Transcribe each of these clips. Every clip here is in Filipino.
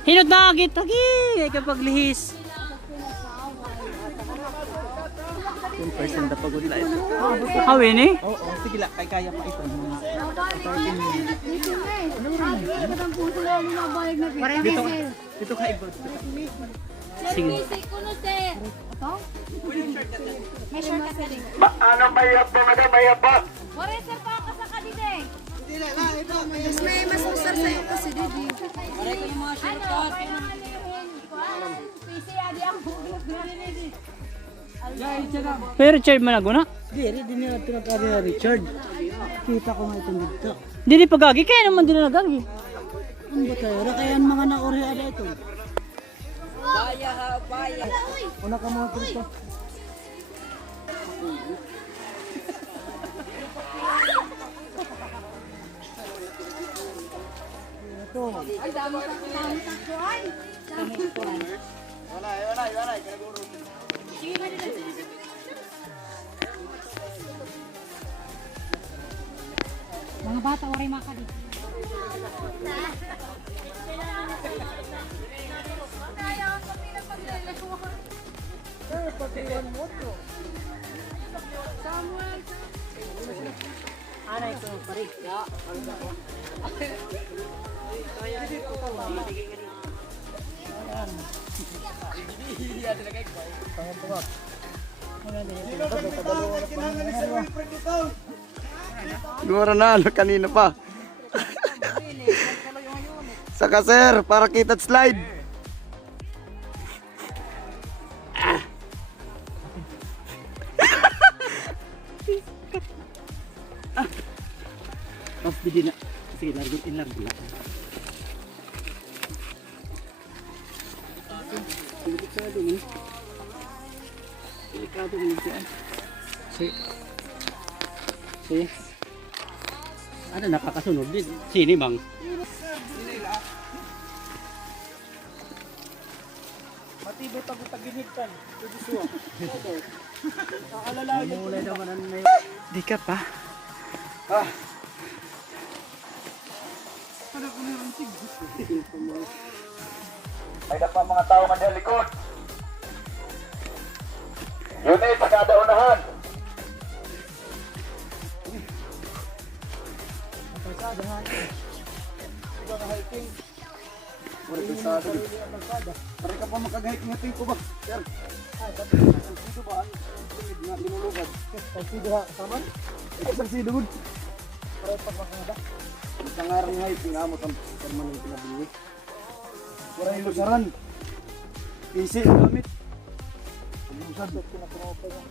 Hinot na agit lagi kapag lihis. 10% na pagod la ito. Hawin eh? Oo, sige lang, kaya pa ito. Dito ka iba. Sige. May shortcut ka din. Ano mayab po, madam, mayab po? Wala sir pa kasaka din eh. Mas may mas masar sa'yo kasi Didi. Pare ko yung mga shortcut. PC adi ang bulog na rin. Pero Richard managuna? Hindi din nila pinagkari na Richard. Kita ko nga itong dito. Dili pagagi kaya naman din nagagi. Ano ba tayo? Wala kaya ang mga naori ada ito. Baya ha, baya. Una ka mga dito. Ay, dami taktuan. Wala. Sige ba nila? Mga bata, waray maka di. Anay ko parik. Gumara na, kanina pa. Saka sir, para kita slide. Tapos di na. Sige, largot in lang. Delikado mo. Delikado mo siya. Si. Ano nakakasunod din? Sini bang? Matibay pag-taginigtan. Pwede suwa. Aalalayan. Mulay naman ang may... Di ka pa. May pa mga tao man sa likod. Unit, kada unahan. Pare ka pa makagahit ng tingko ba? Sir. Dito ba? Ang linulugad. Dito ha, Samar? Isang sidugod. Pare pa makagahit. Isang arang hiking amot ang permanent na binili. Pare yung lusaran. PC gamit. Lusad. Pinapangopay na.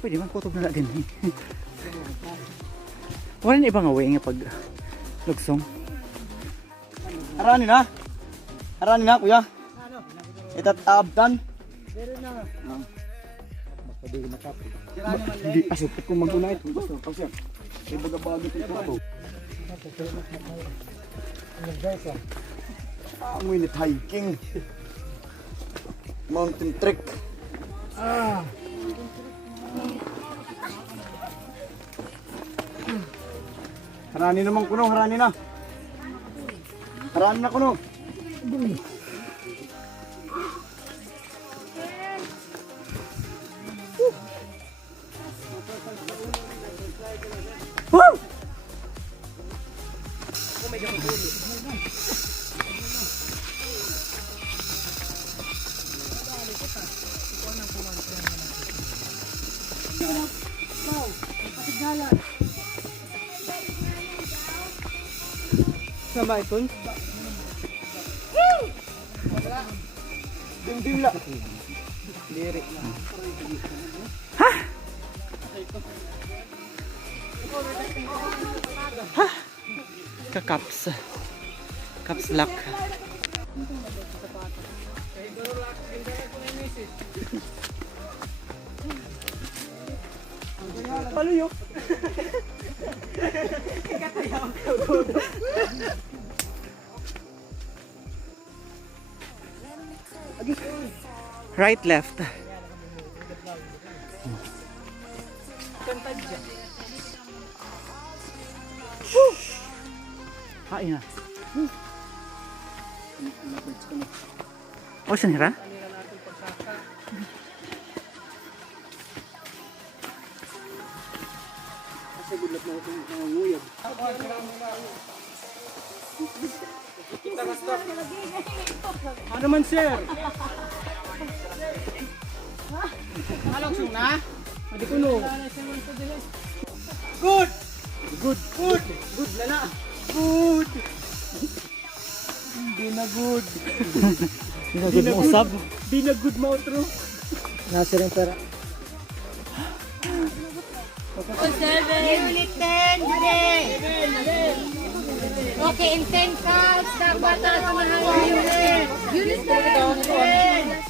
Pwede man kutob na din. Wala na ibang away nga pag lugsong. Harani na kuya. Itatabtan. Di asok Kung mag-una ito, basta kasi ay baga-bago ito ito. Ang winit hiking. Mountain trek. Harani naman kuno, harani na. Harani na kuno. Woo! Sama ito? Dim-dim la. Lirik na. Kakaps. Caps lock. Paluyo. Right, left. Hain na. O, saan hira? Kasi gudlat na itong nangunguyab. Ano man, sir? Alang sung na? Hindi ko no. Good! Good! Good! Good na na! Good! Hindi na good. Hindi na good mo usap. Hindi na good mo outro. Nasa rin pera. Unit 10, today. Okay, in 10 calls, dapat na mahal. Unit 10.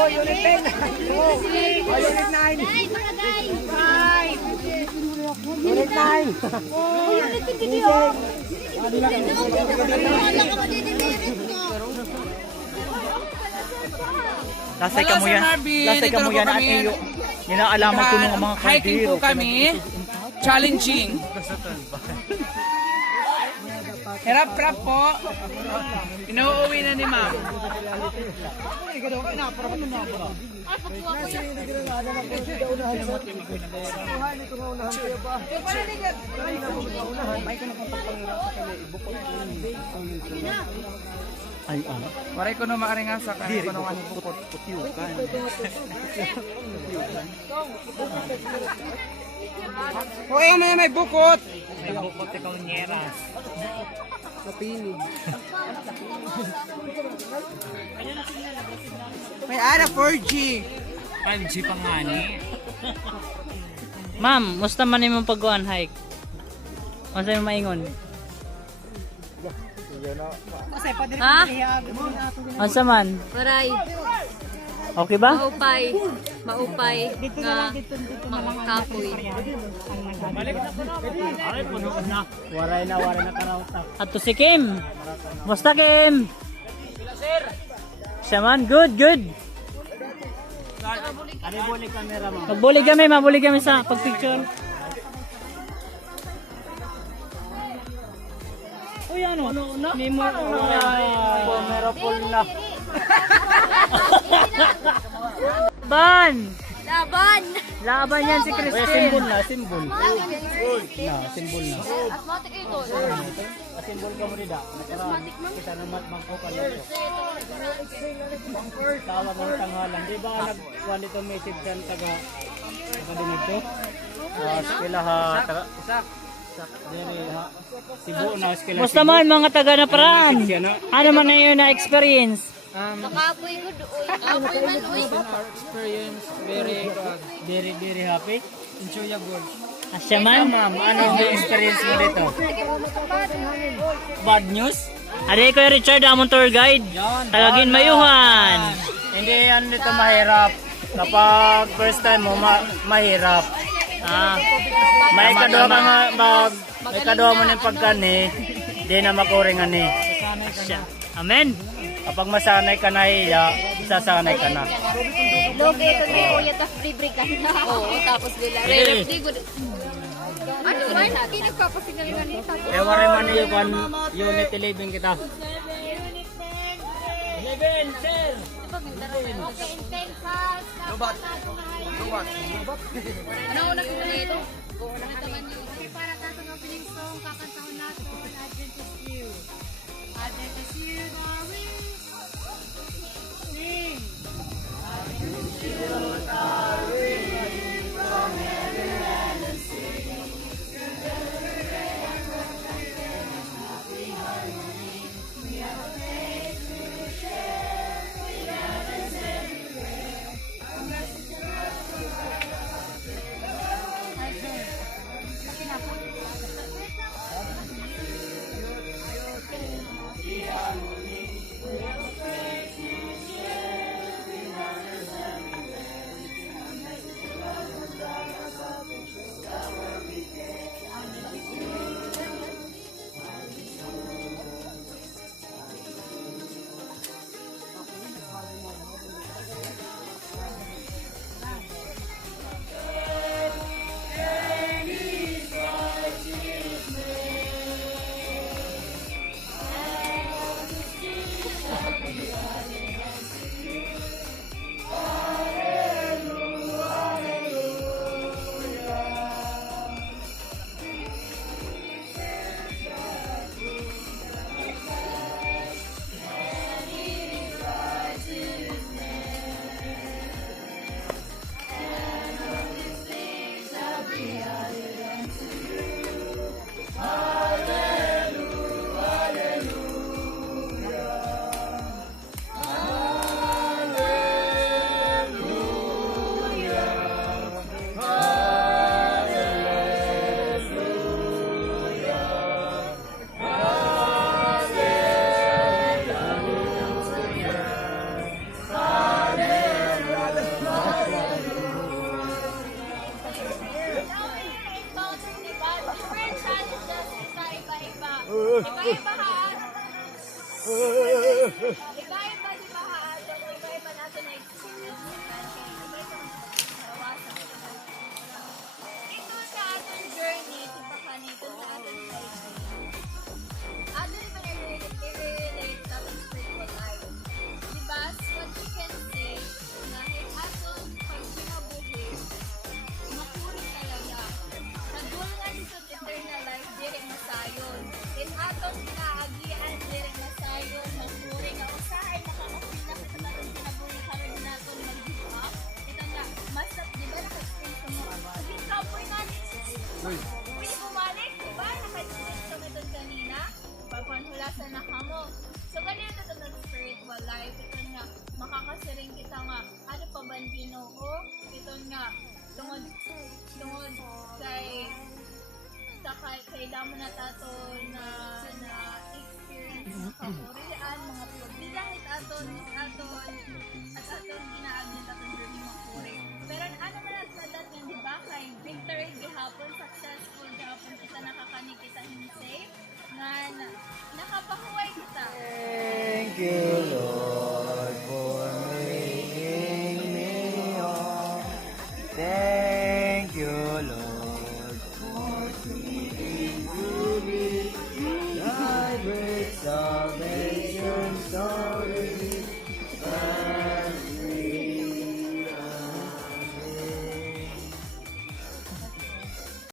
Oh, unit 10! Oh, unit 9! 5! Unit 9! Lasay ka mo yan. Lasay ka mo yan at iyo. Ninaalaman ko ng mga Hiking kardiro. po kami. Challenging. Hirap-rap po. Inuuwi na ni ma'am. Ay, ano? Waray ko na makaringan sa kanya ko nung ano bukod. Putiukan. Huwag may bukot. May bukot ikaw nyeras. May ara 4G. 5G pa nga ni. Ma'am, musta man yung pag-guan hike? Masa yung maingon? Ha? Masa man? Maray, Okay ba? maupay nga mga kapoy. Waray na karawtak. At to si Kim. Musta Kim? Siya man, good. Ano yung camera mo? Mabulig kami sa pagpicture. Uy, ano? Nemo. Camera full na. Laban yan si Uy, Christine. simbol na. Simbol na. Simbol ka mo rin da. Kita naman magkukal ito. Tawag ng tanghalan. Di ba nagkuhan dito message dyan taga-dinig to? Skila ha. Diri ha. Sibu na skila. Musta man mga taga na paraan? Ano man na yun na experience? Makapoy ko doon. Kapoy man, uy. Experience very Very happy. enjoyable. Asya man? Ma'am, ano yung experience mo dito? Bad news? Ade ko yung Richard, among tour guide. Tagagin Mayuhan. Hindi yan dito mahirap. Kapag first time mo, mahirap. May kadwa ka nga, may kadwa mo ng pagkani, di na makuringan ni. Amen. Kapag masanay ka na iya, sasanay ka na. Loge ko ni Kuya ta free break ka na. Oo, tapos nila. Re-refri ko. Ano ba? Hindi nagpapasingalingan nito. Ewa rin man yung unit 11 kita. Okay, intense calls. Lubat. Nauna ko dito. Para tato ng opening song, kakantahon natin Advent is You. Advent is You, Mary. Sing. Iba-iba ha. Iba-iba di ba ha? Iba-iba natin na experience sa country. Iba-iba nawasan. Ito sa ating journey, sa kanito sa ating life. Atin ba i-relate sa ating spiritual life? Diba? What you can say, na aton pag sinabuhi, makuri talaga. Nagulungan ito eternal life, direk masayon. In aton kinaagian, direk masayon, makuri nga usahay, nakakapila kita natin kinabuhi, karoon natin mag-give up. Ito nga, masap, diba naka-experience ko mo? Pagin ka po natin. Pwede bumalik, diba? Naka-experience ko ito kanina. Pagpanhulasan na ka mo. So, ganito ito ng spiritual life. Ito nga, makakasiring kita nga, ano pa ba ang Ginoo? Ito nga, tungod kay damo na tato na experience ng kapurian, mga pagbilang aton at aton ginaagnan aton journey makuri. Pero ano man ang sadat nga, di ba? Kay victory gihapon, successful gihapon kita nakakani kita in safe, nga nakapahuway kita. Thank you.